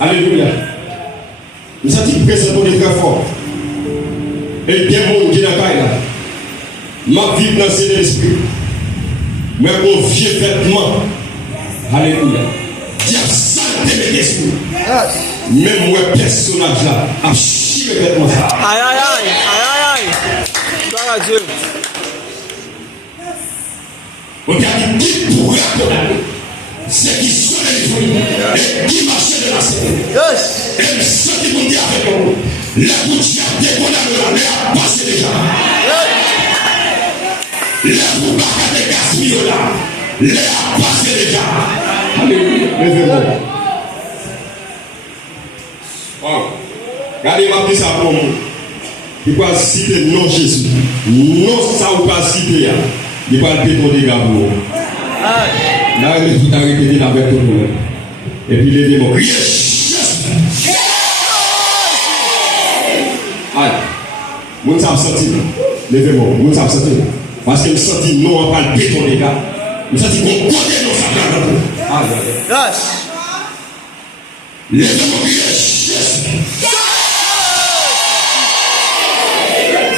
Alléluia. Nous sommes présents pour les très forts. Et bien bon qui n'a pas là. Ma vie dans l'esprit. Mais mon vieux vêtement. Alléluia. Dieu saleté de l'esprit. Même moi personnage là. A chier le vêtement ça. Aïe aïe aïe. Aïe aïe aïe. Gloire à Dieu. Regardez qui pourrait condamner. C'est qui sont les fruits et qui marchent de la scène. Et ceux qui vont dire avec nous, la boutique déconnable là, les a passé déjà. La boutique de gaspillage là, les a passé déjà. Alléluia. Levez-moi. Wow. Regardez ma petite ça pour moi. Il va citer non Jésus. Non ça ou pas citer. Il va le pétron des gars pour moi. Là, il a répété avec tout le monde. Et puis les démons. Allez, vous avez senti. Levez-moi, vous avez senti. Parce que vous senti non, on parle béton les gars. Vous senti qu'on connaît nos sacs. Allez, levez-moi.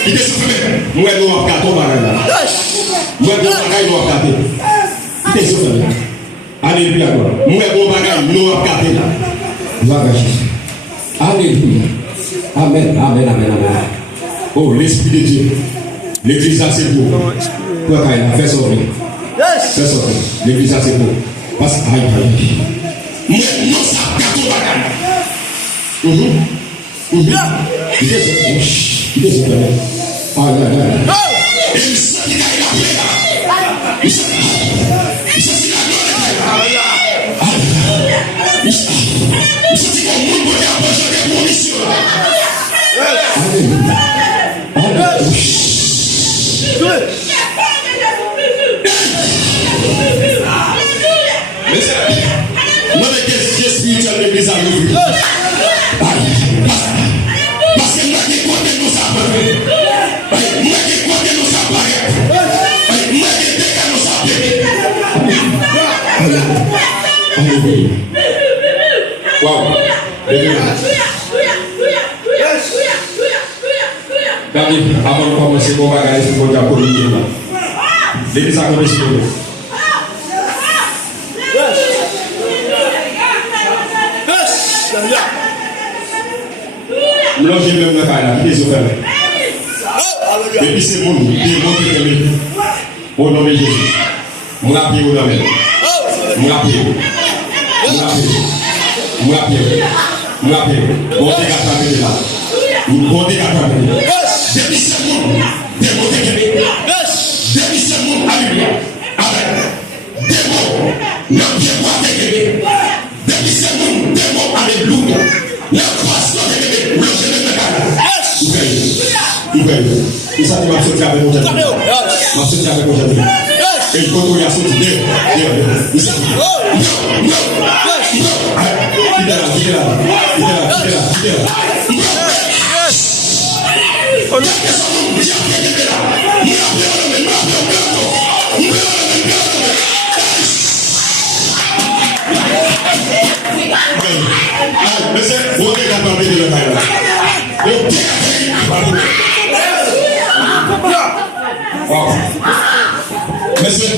Qui est ce fait? Moi, nous avons gâté au bagage là. Moi, nous avons gâté au bagage. Qui est ce fait? Alléluia. Moi, bon bagage, nous avons gâté là. Gloire à Jésus. Alléluia. Amen, amen, amen, amen. Oh, l'Esprit de Dieu. L'église là, c'est pour. Quoi, Kaïla, fais sortir. Fais sortir. L'église là, c'est pour. Parce que, aïe, aïe. Moi, non, ça gâte au bagage. Qui est ce fait? Qui est ce fait? Aïe, aïe, aïe. Et il sait qu'il a la il sait qu'il a il sait qu'il a monde pour faire besoin de conditions. Mais c'est moi le Dieu spirituel de l'église à nous. Parce que moi qui compte nous ça moi qui compte nous ça moi qui déca nous ça. Wow. David, avant de commencer, on va regarder ce qu'on a pour nous. L'église a commencé pour nous. Nous l'avons même le cas là, qui est ce frère. Et puis c'est bon, qui est bon qui est au nom de Jésus. Mon appui au nom de Jésus. Mon appui. Mon appui. Mon appui. Mon appui. Bon dégât là. Bon dégât là. Depuis ce monde, démon dégueulé. Depuis ce monde, alléluia. Avec démon, non bien pas dégueulé. Depuis ce monde, démon, alléluia. Non croissant dégueulé. Non je ne me garde. Il s'est dit, ma sortie avec mon jardin. Ma sortie avec mon jardin. Et il continue à sortir. Il s'est dit, non. Il est là. On Monsieur, vous êtes capable de le faire. Vous êtes capable de le faire. Monsieur,